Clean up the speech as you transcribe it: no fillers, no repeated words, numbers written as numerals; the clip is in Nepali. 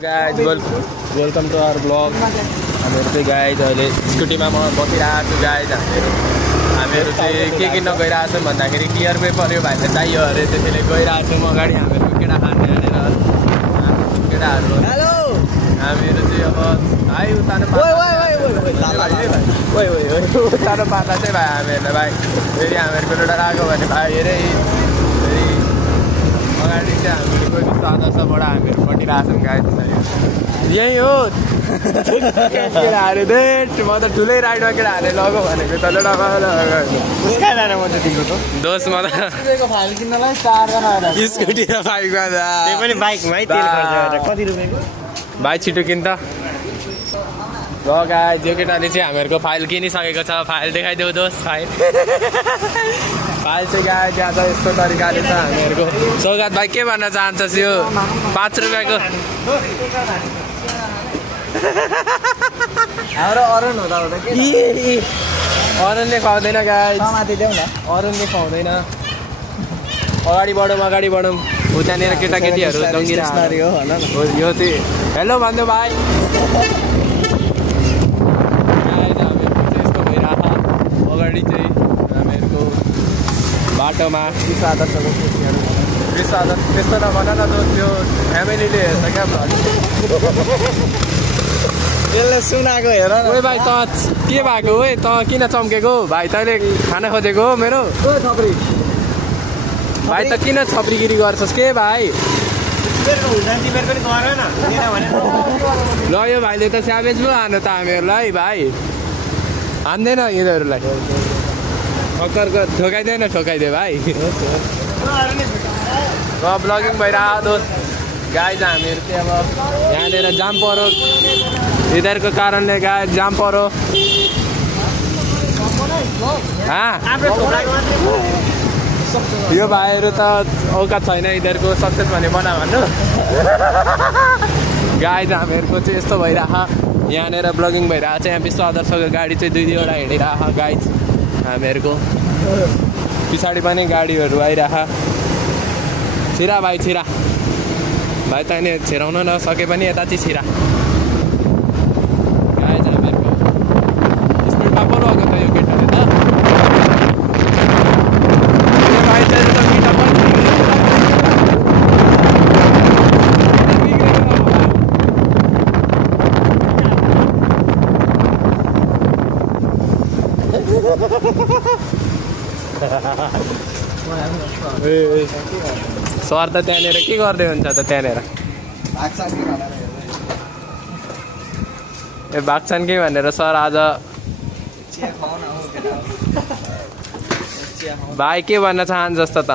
Guys, welcome to our vlog. हामीहरु चाहिँ गाइज अहिले स्कुटीमा म बसिरहेको छु गाइज। हामीहरु चाहिँ के किन्न गइरहेको छौं भन्दाखेरि क्लियर पेपर यो भाइले चाहियो अरे त्यसैले गइरहेको छौं अगाडि। हामीहरु केटा खाने हानेर केटाहरु हेलो हामीहरु चाहिँ अब भाइ उतानो उतानो पाता चाहिँ भाइ हामीहरुले भाइ फेरि हामीहरुको एउटा राको भने भाइ हेरै फेरि अगाडि चाहिँ हामीहरु कोही आदर्शबाट हामीहरु पटिरहेछौं गाइज। यही हो केटाहरु देट म त ठुलै राइडमा केटाहरुले लगो भनेको त लडा उसका जाने म चाहिँ तिम्रो दोस्त म त फाइल किन्नलाई 4 जना आएर स्कुटी र बाइक गर्दा त्यही पनि बाइकमै तेल खर्च गरेर कति रुपैयाँको भाइ छिटो किन त। ल गाइज यो केटाले चाहिँ हामीहरुको फाइल किनिसकेको छ। फाइल देखाइदेऊ दोस्त फाइल फाइल चाहिँ गाइज यहाँ चाहिँ यस्तो तरिकाले छ हामीहरुको। सौगात भाइ के भन्न चाहन्छस् यो 5 रुपैयाँको हाम्रो अरुण हुँदा हुँदा के अरुणले खुवाउँदैन गाइज माथि देऊ न अरुणले खुवाउँदैन। अगाडि बढौँ उतानेर केटाकेटीहरू दङ्गिरहेको हो भन न यो चाहिँ हेलो भन्नु भाइ। गाइज हामीहरुको चाहिँ यस्तो भइरहेको अगाडि चाहिँ हामीहरुको बाटोमा विश्व आदर्शको केटीहरू विश्व आदर्श त्यस्तो नभन न दोस्त त्यो फ्यामिलीले हेर्छ क्या यसले सुनाएको हेर न। ओए भाइ त के भएको ओए त किन चम्केको भाइ तैँले खाना खोजेको हो मेरो छपरी भाइ त किन छपरीगिरी गर्छस् के भाइ। ल यो भाइले त स्यावेज पो हान्नु त हामीहरूलाई भाइ हान्दैन यिनीहरूलाई ठक्करको ठोकाइदे भाइ। र ब्लगिङ भइरहेको दोस्त गाइज हामीहरु चाहिँ अब यहाँनिर जाम परो इधरको कारणले गाइज जाम परो यो भाइहरु त औकात छैन इधरको सक्सेस भने बना भन्नु गाइज हामीहरुको चाहिँ यस्तो भइरहेको यहाँनिर ब्लगिङ भइरहेको छ। यहाँ विश्व आदर्शको गाडी चाहिँ 2-2 हिँडिरहेको गाइज हामीहरुको पछाडि पनि गाडीहरू आइरहेको छिरा भाइ छिरा भाइ तैँले छिराउन नसके पनि यता चाहिँ छिरा गाइज हामीहरुको स्पिडमा पो लग्यो त यो केटाले त भाइ चाहिँ त मिठा पनि सर त त्यहाँनिर के गर्दै हुन्छ त त्यहाँनिर ए भाग्छन् के भनेर सर आज भाइ के भन्न चाहन्छ जस्तो त